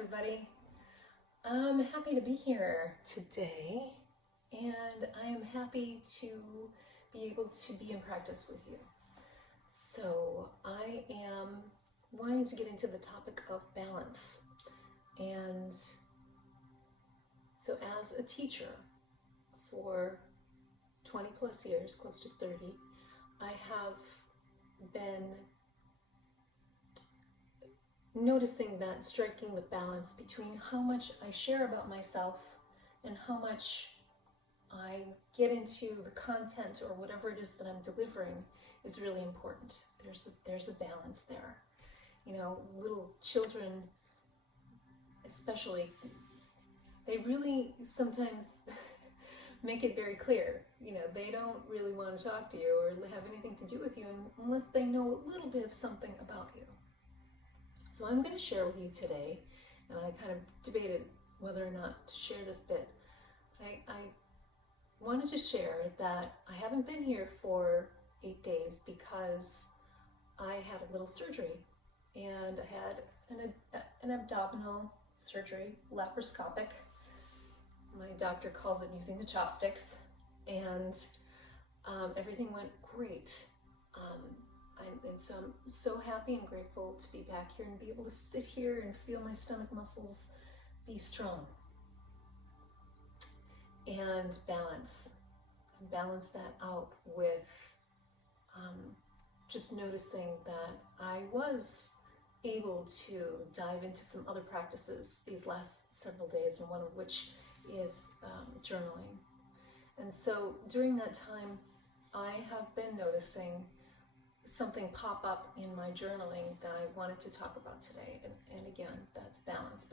everybody. I'm happy to be here today, and I am happy to be able to be in practice with you. So I am wanting to get into the topic of balance. And so as a teacher for 20 plus years, close to 30, I have been noticing that striking the balance between how much I share about myself and how much I get into the content or whatever it is that I'm delivering is really important. There's a balance there. You know, little children especially, they really sometimes make it very clear. You know, they don't really want to talk to you or have anything to do with you unless they know a little bit of something about you. So I'm going to share with you today, and I kind of debated whether or not to share this bit. I wanted to share that I haven't been here for 8 days because I had a little surgery, and I had an abdominal surgery, laparoscopic. My doctor calls it using the chopsticks, and everything went great. And so I'm so happy and grateful to be back here and be able to sit here and feel my stomach muscles be strong. And balance that out with just noticing that I was able to dive into some other practices these last several days, and one of which is journaling. And so during that time, I have been noticing something pop up in my journaling that I wanted to talk about today. And again, that's balance,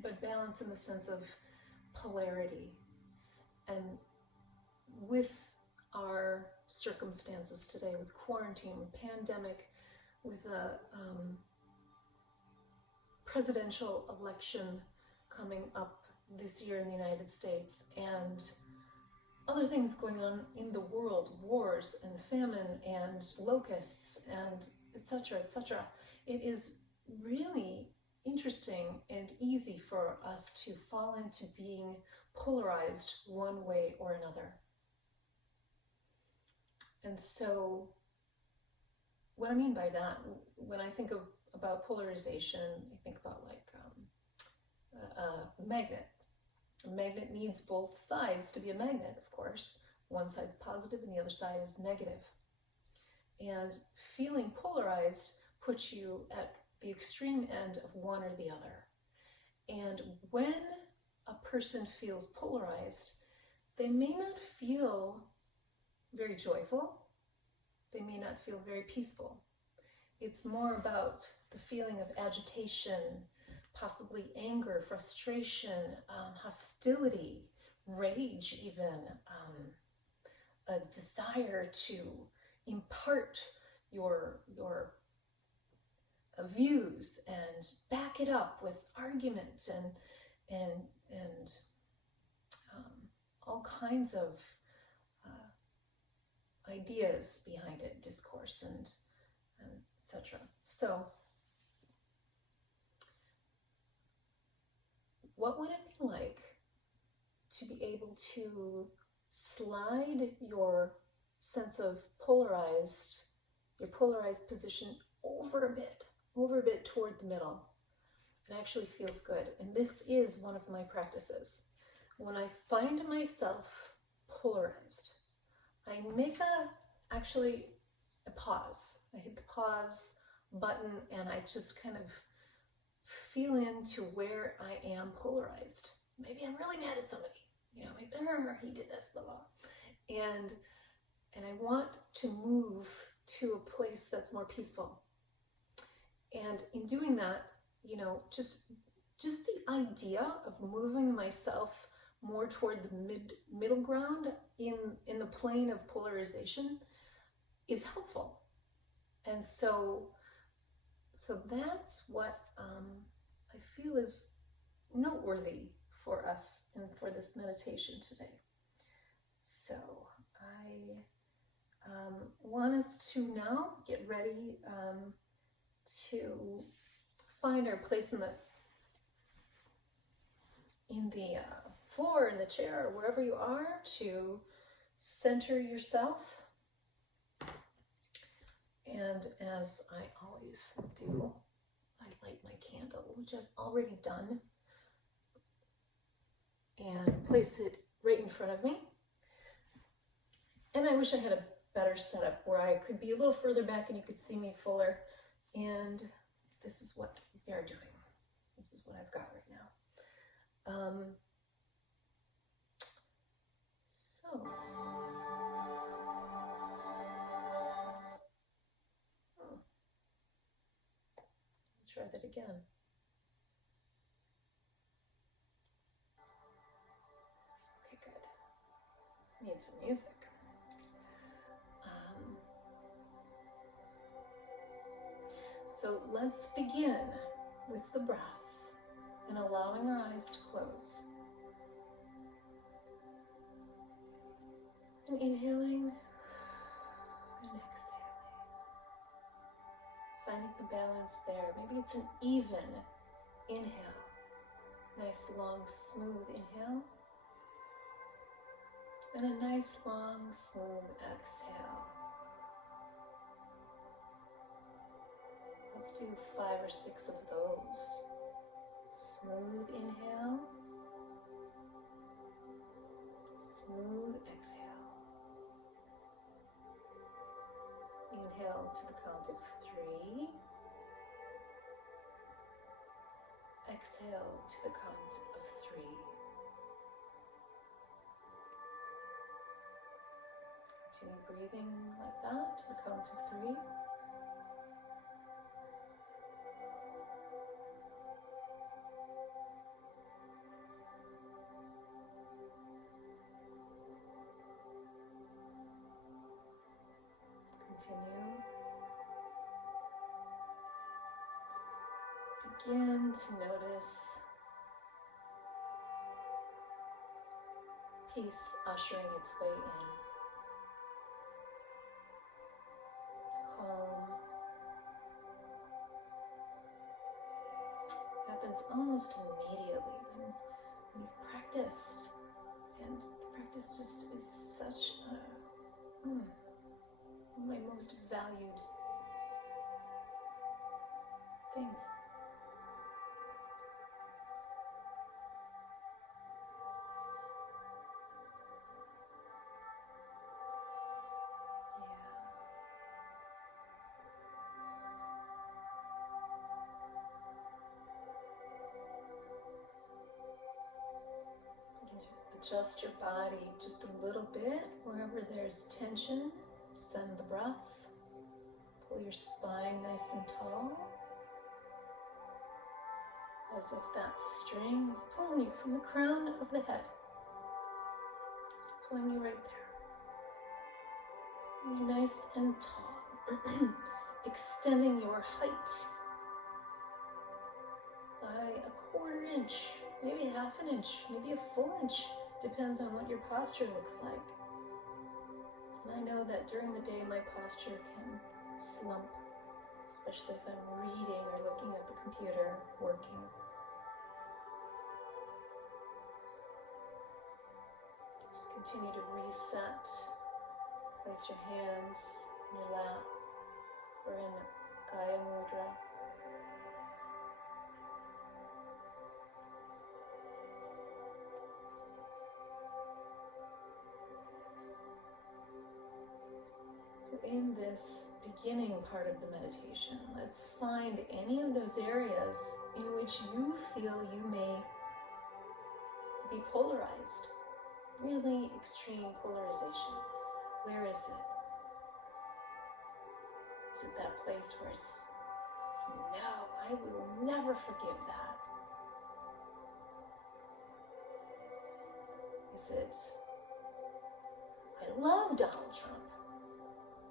but balance in the sense of polarity. And with our circumstances today, with quarantine, with pandemic, with a presidential election coming up this year in the United States, and other things going on in the world, wars and famine and locusts and etc., etc. It is really interesting and easy for us to fall into being polarized one way or another. And so what I mean by that, when I think about polarization, I think about like a magnet. A magnet needs both sides to be a magnet, of course. One side's positive and the other side is negative. And feeling polarized puts you at the extreme end of one or the other. And when a person feels polarized, they may not feel very joyful. They may not feel very peaceful. It's more about the feeling of agitation, possibly anger, frustration, hostility, rage even, a desire to impart your views and back it up with argument and all kinds of ideas behind it, discourse and etc. So what would it be like to be able to slide your sense of your polarized position over a bit toward the middle? It actually feels good. And this is one of my practices. When I find myself polarized, I make a pause. I hit the pause button and I just kind of feel into where I am polarized. Maybe I'm really mad at somebody, you know, maybe he did this, blah, blah. And I want to move to a place that's more peaceful. And in doing that, you know, just the idea of moving myself more toward the middle ground in the plane of polarization is helpful. And so that's what I feel is noteworthy for us and for this meditation today. So I want us to now get ready to find our place in the in the floor, in the chair, or wherever you are, to center yourself. And as I always do, I light my candle, which I've already done, and place it right in front of me. And I wish I had a better setup where I could be a little further back and you could see me fuller. And this is what we are doing. This is what I've got right now. Try that again. Okay, good. Need some music. So let's begin with the breath and allowing our eyes to close. And inhaling and exhaling. Finding the balance there. Maybe it's an even inhale. Nice, long, smooth inhale. And a nice, long, smooth exhale. Let's do 5 or 6 of those. Smooth inhale. Smooth exhale. Inhale to the count of 3. Exhale to the count of 3. Continue breathing like that to the count of 3. Continue. Begin to notice peace ushering its way in. Calm. Happens almost immediately when you've practiced. And practice just is such my most valued things. Begin to adjust your body just a little bit wherever there's tension. Send the breath. Pull your spine nice and tall. As if that string is pulling you from the crown of the head. Just pulling you right there. Pulling you nice and tall. Extending your height by a 1/4 inch, maybe 1/2 inch, maybe a full inch. Depends on what your posture looks like. And I know that during the day my posture can slump, especially if I'm reading or looking at the computer, working. Just continue to reset. Place your hands in your lap or in Gaya Mudra. So in this beginning part of the meditation, let's find any of those areas in which you feel you may be polarized, really extreme polarization. Where is it? Is it that place where it's no, I will never forgive that? Is it, I love Donald Trump,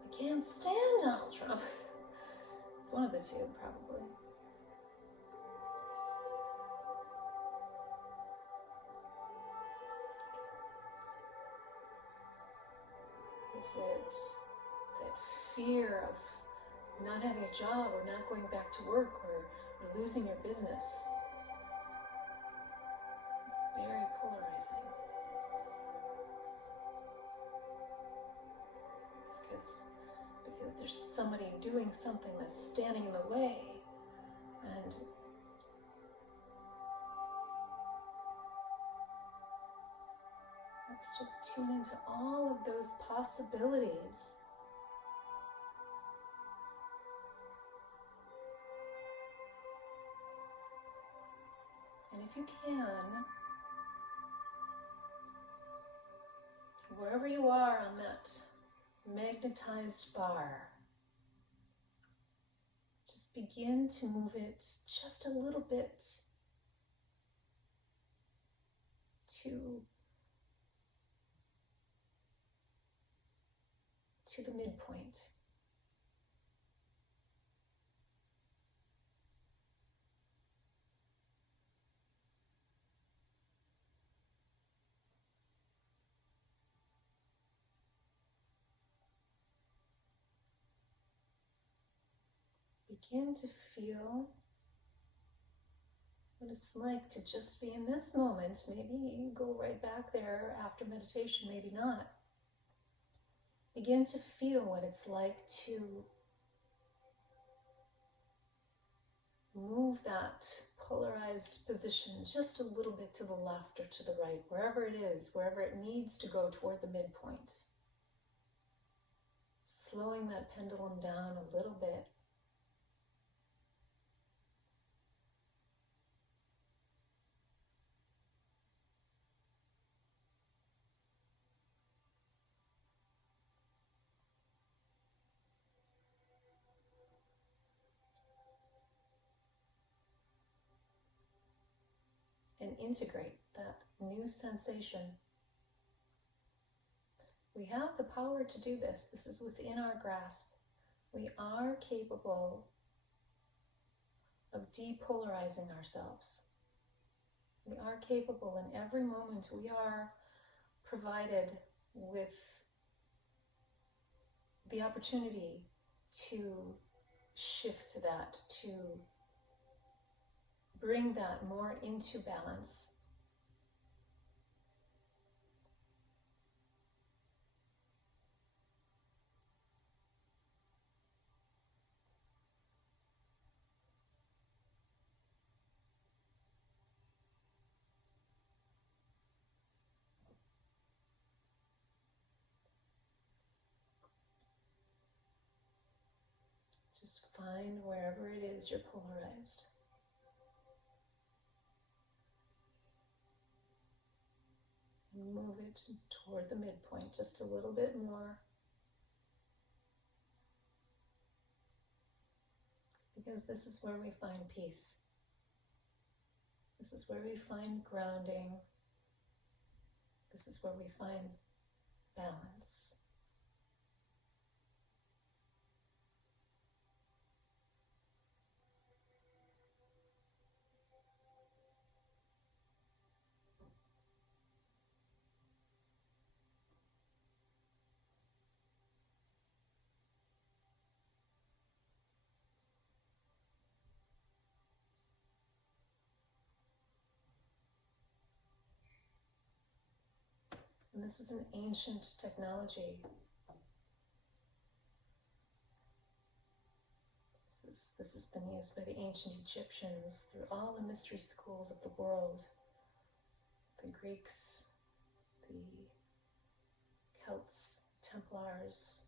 I can't stand Donald Trump? It's one of the two, probably. Is it that fear of not having a job or not going back to work or losing your business? very polarizing. Because there's somebody doing something that's standing in the way, and let's just tune into all of those possibilities. And if you can, wherever you are on that magnetized bar, just begin to move it just a little bit to the midpoint. Begin to feel what it's like to just be in this moment. Maybe you go right back there after meditation, maybe not. Begin to feel what it's like to move that polarized position just a little bit to the left or to the right, wherever it is, wherever it needs to go toward the midpoint. Slowing that pendulum down a little bit. And integrate that new sensation. We have the power to do this. This is within our grasp. We are capable of depolarizing ourselves. We are capable in every moment. We are provided with the opportunity to shift to that, to bring that more into balance. Just find wherever it is you're polarized. And move it toward the midpoint just a little bit more. Because this is where we find peace. This is where we find grounding. This is where we find balance. And this is an ancient technology. This has been used by the ancient Egyptians through all the mystery schools of the world. The Greeks, the Celts, Templars,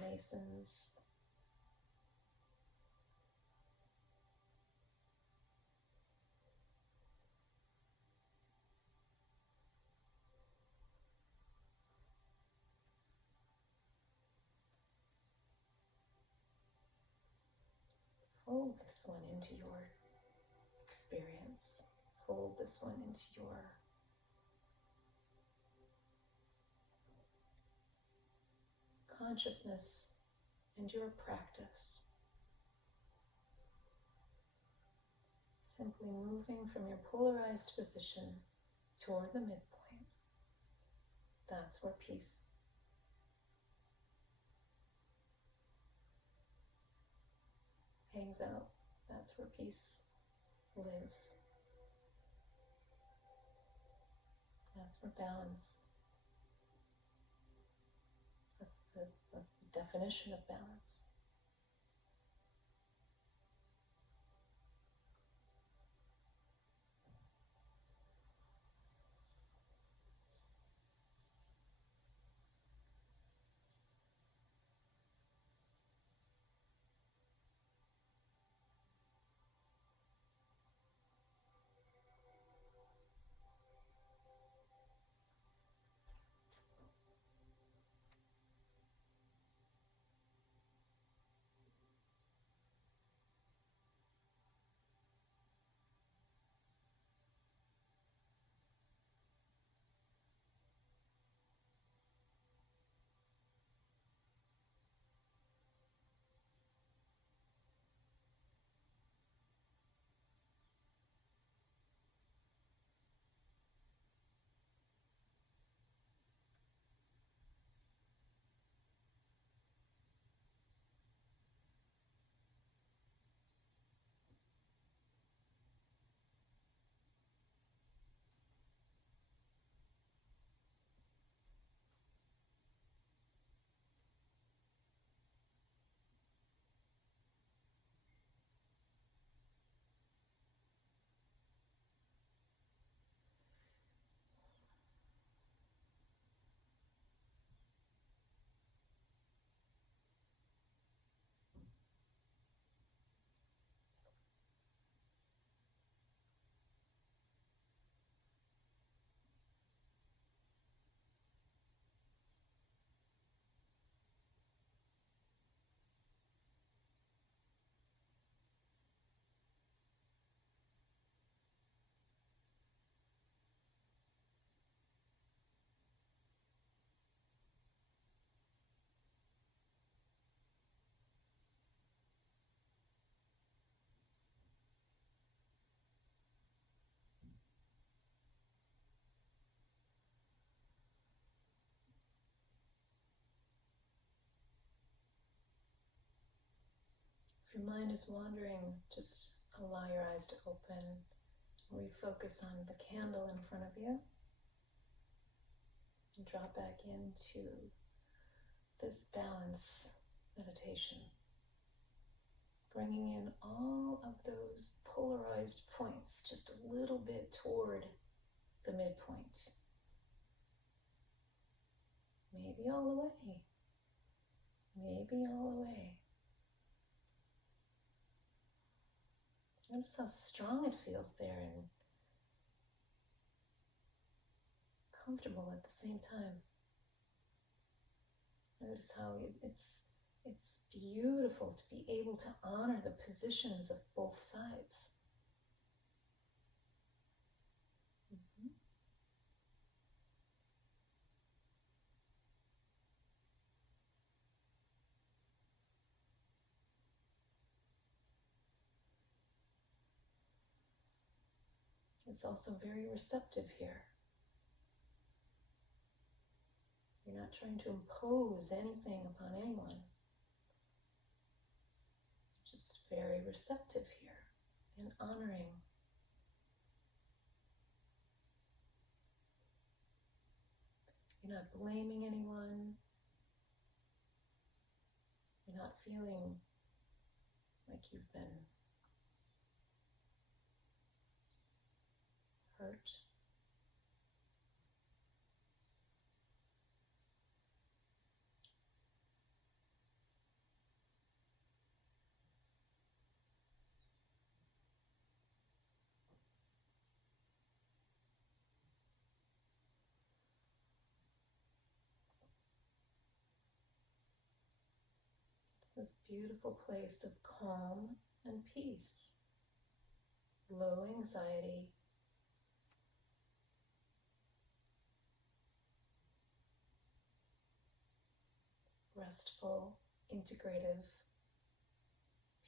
Masons. Fold this one into your experience. Fold this one into your consciousness and your practice. Simply moving from your polarized position toward the midpoint. That's where peace hangs out. That's where peace lives. That's for balance. That's the definition of balance. If your mind is wandering, just allow your eyes to open. Refocus on the candle in front of you. And drop back into this balance meditation. Bringing in all of those polarized points just a little bit toward the midpoint. Maybe all the way. Maybe all the way. Notice how strong it feels there and comfortable at the same time. Notice how it's beautiful to be able to honor the positions of both sides. It's also very receptive here. You're not trying to impose anything upon anyone. Just very receptive here and honoring. You're not blaming anyone. You're not feeling like you've been hurt. It's this beautiful place of calm and peace, low anxiety, restful, integrative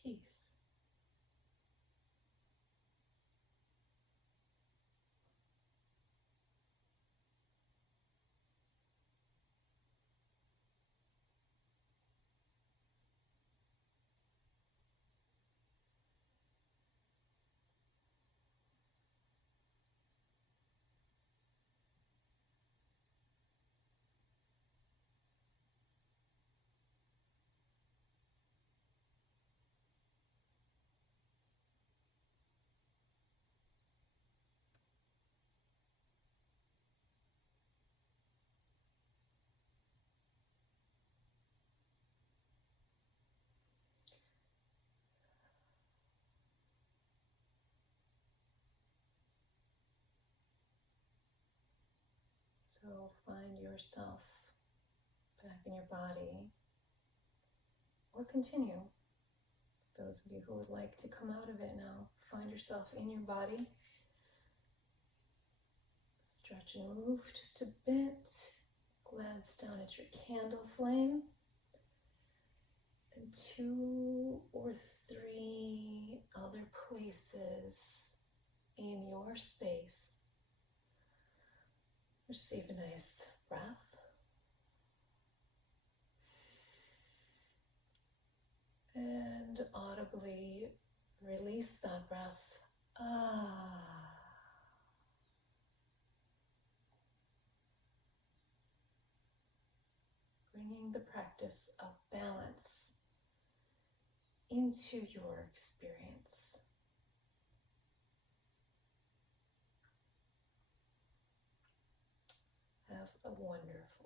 peace. So find yourself back in your body, or continue. Those of you who would like to come out of it now, find yourself in your body. Stretch and move just a bit. Glance down at your candle flame. And 2 or 3 other places in your space. Receive a nice breath. And audibly release that breath. Bringing the practice of balance into your experience. Have a wonderful